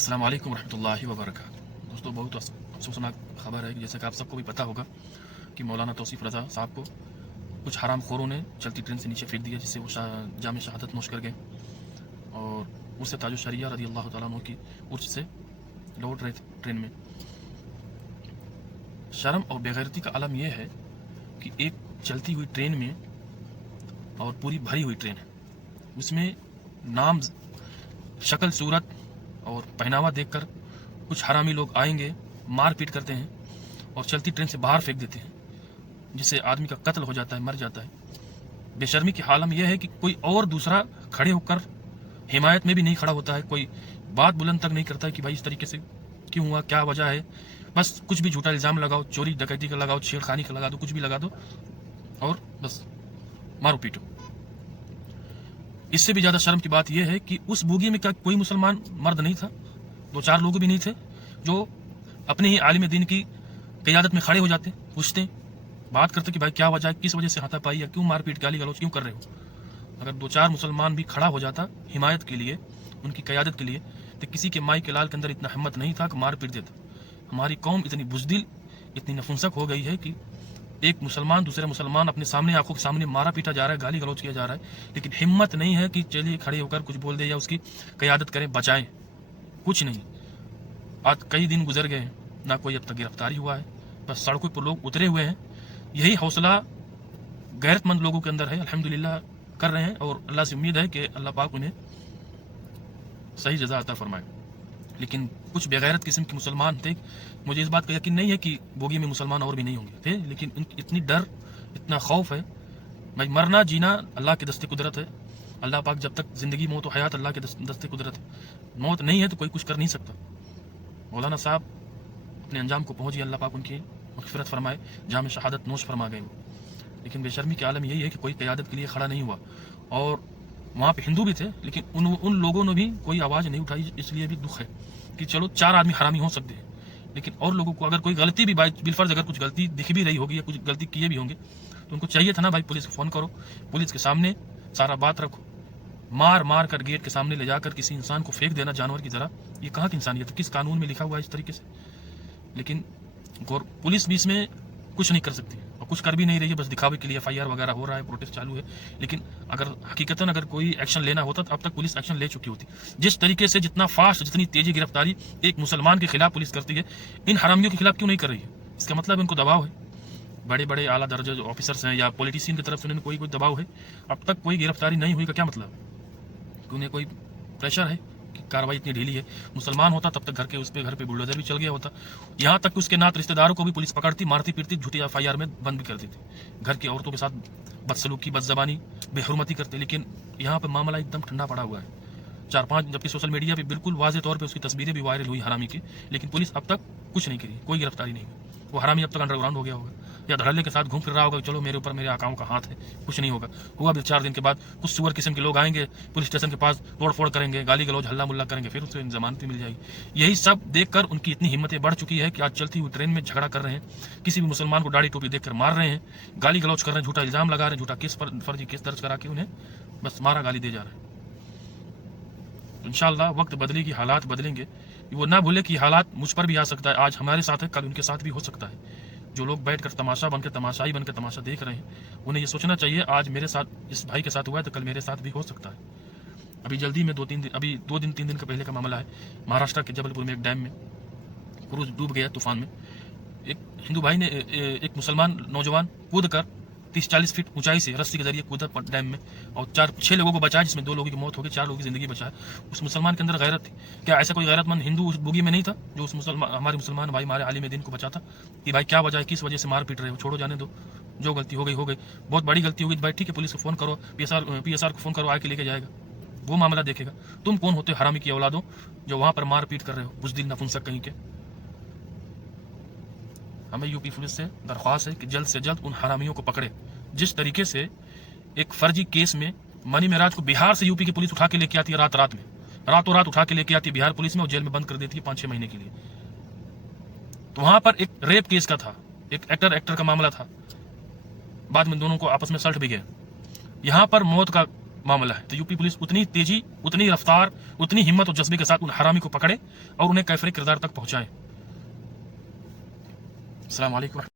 अस्सलाम वालेकुम रहमतुल्लाहि व बरकातुहू। दोस्तों, बहुत अफसोसनाक खबर है कि जैसे कि आप सबको भी पता होगा कि मौलाना तौसीफ रज़ा साहब को कुछ हराम खोरों ने चलती ट्रेन से नीचे फेंक दिया, जिससे वो जामे शहादत नोश कर गए और उससे ताजो शरिया रज़ी अल्लाह तआला अन्हु की उर्स से लौट रहे थे ट्रेन में। शर्म और बेगैरती का आलम यह है कि एक चलती हुई ट्रेन में और पूरी भरी हुई ट्रेन है, उसमें नाम, शक्ल, सूरत और पहनावा देखकर कुछ हरामी लोग आएंगे, मार पीट करते हैं और चलती ट्रेन से बाहर फेंक देते हैं, जिससे आदमी का कत्ल हो जाता है, मर जाता है। बेशर्मी की हालत यह है कि कोई और दूसरा खड़े होकर हिमायत में भी नहीं खड़ा होता है, कोई बात बुलंद तक नहीं करता है कि भाई इस तरीके से क्यों हुआ, क्या वजह है। बस कुछ भी झूठा इल्ज़ाम लगाओ, चोरी डकैती का लगाओ, छेड़खानी का लगा दो, कुछ भी लगा दो और बस मारो पीटो। इससे भी ज़्यादा शर्म की बात यह है कि उस बोगी में क्या कोई मुसलमान मर्द नहीं था, 2-4 लोग भी नहीं थे जो अपने ही आलिम दीन की क़यादत में खड़े हो जाते, पूछते, बात करते कि भाई क्या वजह है, किस वजह से हाथापाई या क्यों मारपीट, गाली गलौज क्यों कर रहे हो। अगर 2-4 मुसलमान भी खड़ा हो जाता हिमायत के लिए, उनकी क़यादत के लिए, तो किसी के माई के लाल के अंदर इतना हिम्मत नहीं था कि मार पीट देता। हमारी कौम इतनी बुज़दिल, इतनी नफुंसक हो गई है कि एक मुसलमान दूसरे मुसलमान अपने सामने, आंखों के सामने मारा पीटा जा रहा है, गाली गलौज किया जा रहा है, लेकिन हिम्मत नहीं है कि चलिए खड़े होकर कुछ बोल दे या उसकी क़यादत करें, बचाएं। कुछ नहीं। आज कई दिन गुजर गए हैं, ना कोई अब तक गिरफ्तारी हुआ है, बस सड़कों पर लोग उतरे हुए हैं। यही हौसला गैरतमंद लोगों के अंदर है, अल्हम्दुलिल्लाह कर रहे हैं और अल्लाह से उम्मीद है कि अल्लाह पाक उन्हें सही जज़ा अता फरमाए। लेकिन कुछ बेगैरत किस्म के मुसलमान थे, मुझे इस बात का यकीन नहीं है कि बोगी में मुसलमान और भी नहीं होंगे थे, लेकिन इतनी डर, इतना खौफ है। भाई मरना जीना अल्लाह के दस्ते कुदरत है। अल्लाह पाक जब तक ज़िंदगी मौत और हयात अल्लाह के दस्ते कुदरत है। मौत नहीं है तो कोई कुछ कर नहीं सकता। मौलाना साहब अपने अंजाम को पहुँची, अल्लाह पाक उनकी मग़फ़िरत फरमाए, जाम शहादत नोश फरमा गए वो। लेकिन बेशर्मी के आलम यही है कि कोई क़यादत के लिए खड़ा नहीं हुआ और वहाँ पे हिंदू भी थे, लेकिन उन लोगों ने भी कोई आवाज़ नहीं उठाई। इसलिए भी दुख है कि चलो 4 आदमी हरामी हो सकते हैं, लेकिन और लोगों को अगर कोई गलती भी बिलफर्ज अगर कुछ गलती दिख भी रही होगी या कुछ गलती किए भी होंगे तो उनको चाहिए था ना भाई, पुलिस को फ़ोन करो, पुलिस के सामने सारा बात रखो। मार मार कर गेट के सामने ले जाकर किसी इंसान को फेंक देना जानवर की तरह, ये कहाँ की इंसानियत है, किस कानून में लिखा हुआ है इस तरीके से। लेकिन पुलिस भी इसमें कुछ नहीं कर सकती और कुछ कर भी नहीं रही है, बस दिखावे के लिए FIR वगैरह हो रहा है, प्रोटेस्ट चालू है। लेकिन अगर हकीकतन अगर कोई एक्शन लेना होता तो अब तक पुलिस एक्शन ले चुकी होती। जिस तरीके से, जितना फास्ट, जितनी तेजी गिरफ्तारी एक मुसलमान के खिलाफ पुलिस करती है, इन हरामियों के खिलाफ क्यों नहीं कर रही है? इसका मतलब इनको दबाव है, बड़े बड़े आला दर्जे जो ऑफिसर्स हैं या पॉलिटिशियन की तरफ से उन्हें कोई दबाव है। अब तक कोई गिरफ्तारी नहीं हुई का क्या मतलब? उन्हें कोई प्रेशर है कि कार्रवाई इतनी ढीली है। मुसलमान होता तब तक घर पे बुलडोजर भी चल गया होता। यहाँ तक उसके नात रिश्तेदारों को भी पुलिस पकड़ती, मारती पीटती, झूठी FIR में बंद भी कर देती, घर की औरतों के साथ बदसलूकी, बदजबानी, बेहुरमती करते। लेकिन यहाँ पर मामला एकदम ठंडा पड़ा हुआ है। 4-5, जबकि सोशल मीडिया पे बिल्कुल वाज़ेह तौर पे उसकी तस्वीरें भी वायरल हुई हरामी की, लेकिन पुलिस अब तक कुछ नहीं करी, कोई गिरफ्तारी नहीं हुई। वो हरामी अब तक अंडरग्राउंड हो गया होगा या धड़ल्ले के साथ घूम फिर रहा होगा, चलो मेरे ऊपर मेरे आकाओं का हाथ है, कुछ नहीं होगा। हुआ भी 4 दिन के बाद कुछ सुअर किस्म के लोग आएंगे, पुलिस स्टेशन के पास तोड़ फोड़ करेंगे, गाली गलौज, हल्ला मुल्ला करेंगे, फिर उसे जमानत मिल जाएगी। यही सब देखकर उनकी इतनी हिम्मतें बढ़ चुकी है कि आज चलती हुई ट्रेन में झगड़ा कर रहे हैं, किसी भी मुसलमान को दाढ़ी टोपी देखकर मार रहे हैं, गाली गलौज कर रहे हैं, झूठा इल्जाम लगा रहे हैं, झूठा केस पर फर्जी केस दर्ज करा के उन्हें बस मारा गाली दे जा रहे हैं। इंशाअल्लाह वक्त बदलेगी, हालात बदलेंगे। वो ना भूले कि हालात मुझ पर भी आ सकता है, आज हमारे साथ है, कल उनके साथ भी हो सकता है। जो लोग बैठकर तमाशा बनकर, तमाशाई बनकर तमाशा देख रहे हैं, उन्हें ये सोचना चाहिए आज मेरे साथ, इस भाई के साथ हुआ है तो कल मेरे साथ भी हो सकता है। अभी जल्दी में 2-3 दिन, अभी 2-3 दिन का पहले का मामला है। महाराष्ट्र के जबलपुर में एक डैम में क्रूज डूब गया तूफान में। एक हिंदू भाई ने, एक मुसलमान नौजवान कूद कर 30-40 फीट ऊंचाई से रस्सी के जरिए कूदा डैम में और 4-6 लोगों को बचाया, जिसमें 2 लोगों की मौत हो गई, 4 लोगों की जिंदगी बचाया। उस मुसलमान के अंदर गैरत थी। क्या ऐसा कोई गैरतमंद हिंदू उस बोगी में नहीं था जो उस हमारे मुसलमान भाई, हमारे आलिम दीन को बचाता कि भाई क्या वजह है, किस वजह से मार पीट रहे हो, छोड़ो, जाने दो, जो गलती हो गई हो गई, बहुत बड़ी गलती हो गई भाई, ठीक है, पुलिस को फ़ोन करो, PSR को फ़ोन करो, आके लेके जाएगा, वो मामला देखेगा। तुम कौन होते हो हरामी की औलादों जो वहाँ पर मार पीट कर रहे हो, बुज़दिल नपुंसक कहीं के। हमें यूपी पुलिस से दरख्वास्त है कि जल्द से जल्द उन हरामियों को पकड़े। जिस तरीके से एक फर्जी केस में मनी मेराज को बिहार से यूपी की पुलिस उठा के लेके आती है, रात में, रातों रात उठा के लेके आती है बिहार पुलिस में और जेल में बंद कर देती है 5-6 महीने के लिए। तो वहां पर एक रेप केस का था, एक एक्टर का मामला था, बाद में दोनों को आपस में सल्ट भी गए। यहाँ पर मौत का मामला है। तो यूपी पुलिस उतनी तेजी, उतनी रफ्तार, उतनी हिम्मत और जज्बे के साथ उन हरामी को पकड़े और उन्हें कैफरे किरदार तक पहुंचाए। अस्सलाम वालेकुम।